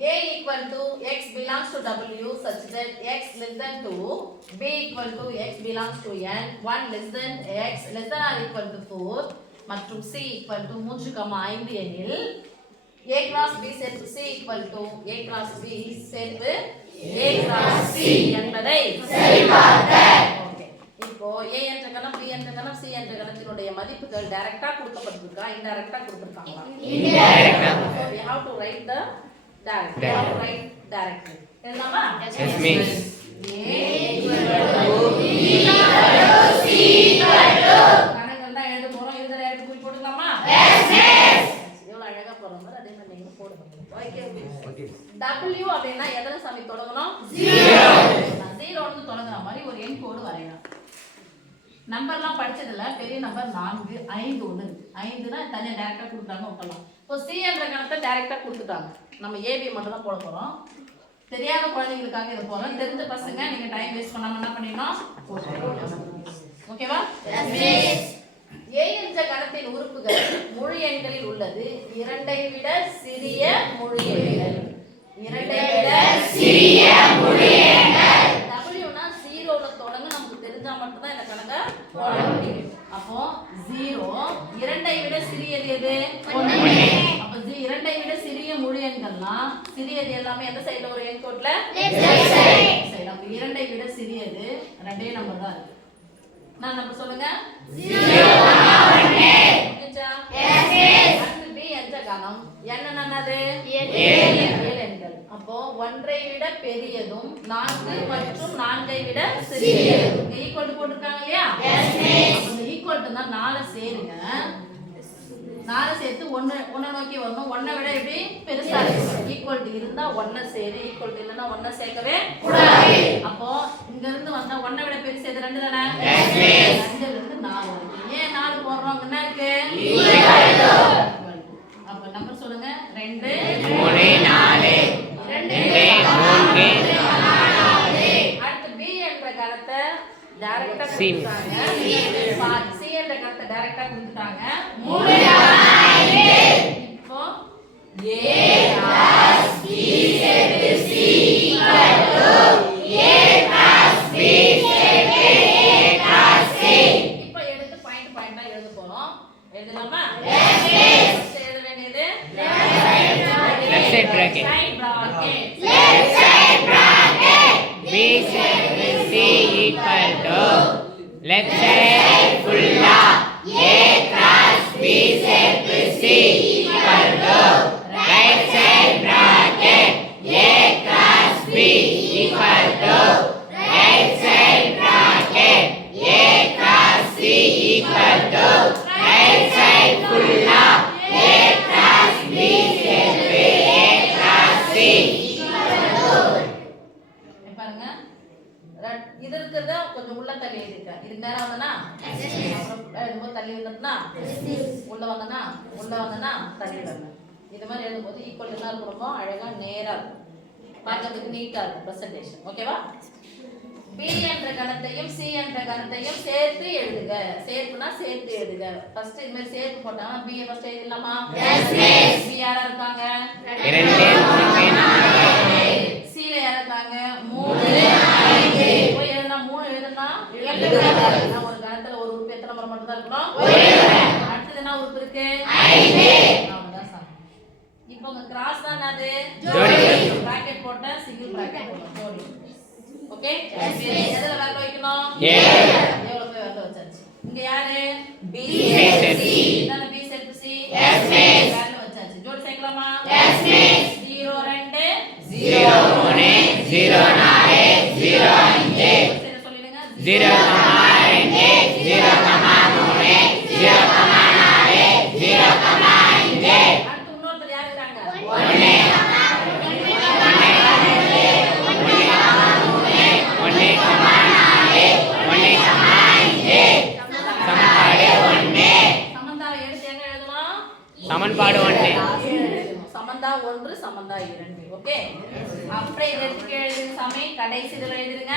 A equal to x belongs to W such that x less than 2, B equal to x belongs to n, 1 less than x less than or equal to 4 மற்றும் C equal to 3, 5 எனில் A cross B சேர்ப்பு C equal to A cross B சேர்ப்பு A cross C என்பதை. இப்போ A என்ற கணம் B என்ற கணம் C என்ற கணத்தினுடைய மதிப்புகள் டைரக்டா கொடுக்கப்பட்டிருக்கா இன்டைரக்டா கொடுத்திருக்காங்களா have to write the direct. To write directly. எழுதலாமா? Yes, miss. W அப்படின்னா எதுல சாமி தொடங்கணும்? ன்னு தொடங்குற மாதிரி ஒரு எண் கோடு வரையணும். நம்பர்லாம் படிச்சதுல பெரிய நம்பர் நான்கு ஐந்து ஒன்று இருக்கு. ஐந்துனா தனியாக டேரெக்டாக கொடுத்தாங்க விட்டலாம் இப்போ சி என்ற கணத்தை டேரெக்டாக கொடுத்துட்டாங்க. நம்ம ஏபி மட்டும் தான் போட போகிறோம் தெரியாத குழந்தைங்களுக்காக இது போகிறோம் தெரிஞ்ச பசங்க நீங்கள் டைம் வேஸ்ட் பண்ணாம என்ன பண்ணிடணும்? ஓகேவா ஏ என்ற கணத்தின் உறுப்புகள் முழு எண்களில் உள்ளது. இரண்டை விட சிறிய முழு எண்கள். இரண்டை விட சிறிய முழு எண்கள். Wனா ஜீரோல தொடங்க நமக்கு தெரிஞ்சா மட்டும்தான் இந்த கணக்கை போட முடியும். அப்போ ஜீரோ இரண்டை விட சிறியது எது? அப்ப இரண்டை விட சிறிய முழு எண்கள்லாம் சிறியது எல்லாமே எந்த சைடுல ஒரு எண் கோட்ல சைடு அப்ப இரண்டை விட சிறியது ரெண்டே நம்பர் தான் இருக்கு. நான் நம்பர் சொல்லுங்க? புரிஞ்சா? அப்போ ஒன்றை விட பெரியதும் நான்கு மற்றும் நான்கை விட சிறியதும். to போட்டிருக்காங்க இல்லையா? Equal to தான் நாலை சேருங்க. நாலை சேர்த்து ஒண்ணு ஒண்ணை நோக்கி வரணும். ஒன்னை விட எப்படி? பெருசா இருக்கு ஈக்குவல் டு இருந்தா ஒன்னை சேரு. ஈக்குவல் டு இல்லைன்னா ஒன்னை சேர்க்கவே கூடாது. அப்போ இங்க இருந்து வந்தா ஒன்னை விட பெருசு எது? ரெண்டு தானே? ரெண்டுல இருந்து நாலு. ஏன் நாலு போடுறோம்? என்ன இருக்கு. அப்ப நம்பர் சொல்லுங்க. ரெண்டு மூணு நாலு. மூணு அடுத்து பி என்ற கணத்தை டைரக்டா C. கொடுத்தாங்க சி என்ற கணத்தை டைரக்டா கொடுத்துட்டாங்க. இப்போ ஏ இப்போ எடுத்து பாயிண்ட் பாயிண்டா எழுத போறோம். எழுதலாமா? bracket b semi c equal to left side fulla a cross b semi c equal to right side bracket a cross b equal to right side bracket a cross c equal to right side fulla கொஞ்சம் உள்ள தள்ளி எழுதிருக்கேன் இதுக்கு நேரம் வந்தனா எழுதும்போது தள்ளி வந்தனா உள்ள வந்தனா உள்ள வந்தனா தள்ளி வரணும் இது மாதிரி எழுதும்போது ஈக்குவல் என்ன இருக்கும் ரொம்ப அழகா நேரா இருக்கும். பார்க்கறதுக்கு நீட்டா இருக்கும் ப்ரெசன்டேஷன் ஓகேவா பி என்ற கணத்தையும் சி என்ற கணத்தையும் சேர்த்து எழுதுக. சேர்ப்புனா சேர்த்து எழுதுக. ஃபர்ஸ்ட் இது மாதிரி சேர்த்து போட்டாங்கன்னா பி ஃபர்ஸ்ட் எழுதலாமா பி யாரா இருக்காங்க? சீல இறக்காங்க மூணு ஒரு கணத்துல ஒரு உறுப்பு எத்தனை முறை மட்டும் தான் இருக்கணும் அடுத்தது என்ன உறுப்பு இருக்கு உங்க கிராஸ் தான் அது பிராக்கெட் போட்ட சிங்கிள் பிராக்கெட் ஜோடி ஓகே எதுல வேலை வைக்கணும் எவ்வளவு போய் வேலை வச்சாச்சு இங்க யாரு பி செட் சி வேலை வச்சாச்சு ஜோடி சேர்க்கலாமா எஸ் மிஸ் 0 2 சமன்பாடு ஒன்று. சமந்தா ஒன்று சமந்தா இரண்டு. ஓகே அப்புறம் இதை எடுத்து கீழே எழுதுங்க சாமி கடைசி இதில் எழுதிருங்க.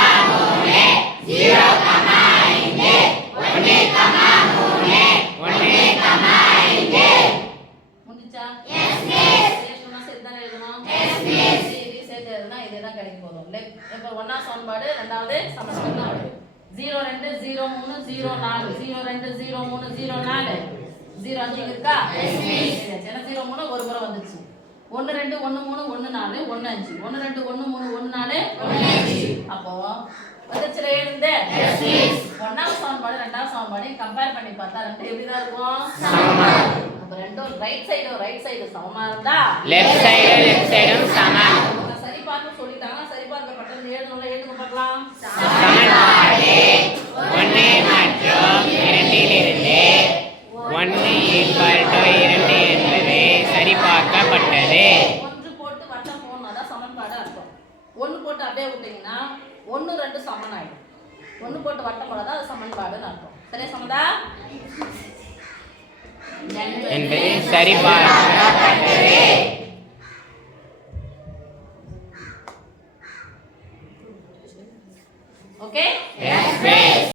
தான் கிடைக்க போதும். லெஃப்ட் இப்போ ஒன்றா சமன்பாடு ரெண்டாவது சமன்பாடு தான் வருது ஜீரோ ரெண்டு ஜீரோ மூணு ஜீரோ நாலு. ஜீரோ ரெண்டு ஜீரோ மூணு ஜீரோ நாலு. ஜீரோ அஞ்சு இருக்கா? ஏன்னா ஜீரோ மூணு? ஒரு முறை வந்துச்சு ஒன்று ரெண்டு ஒன்று மூணு ஒன்று நாலு ஒன்று அஞ்சு. ஒன்று ரெண்டு ஒன்று மூணு ஒன்று நாலு அப்போ வந்துச்சுல எழுந்து? ஒன்றாவது சமன்பாடு ரெண்டாவது சமன்பாடு கம்பேர் பண்ணி பார்த்தா ரெண்டு எப்படி தான் இருக்கும்? அப்ப ரெண்டும் ரைட் சைடு ரைட் சைடு சமமா இருந்தா? லெஃப்ட் சைடு லெஃப்ட் சைடும் சமம். சரி சொல்லிட்டாங்க சரி எழுதணும்ல எழுதுங்க பார்க்கலாம். சமன்பாடு ஒன்று மற்றும் இரண்டிலிருந்து ஒன்று ஈக்குவல் டு இரண்டு என்பது சரிபார்க்கப்பட்டது. ஒன்று போட்டு வட்டம் போடணும் அதான் சமன்பாடு அர்த்தம் ஒன்று போட்டு அப்படியே விட்டீங்கன்னா ஒன்று ரெண்டு சமன் ஆயிடும் ஒன்று போட்டு வட்டம் போடாதான் அது சமன்பாடுன்னு அர்த்தம். சரியா சமதா? என்பது சரிபார்க்கப்பட்டது.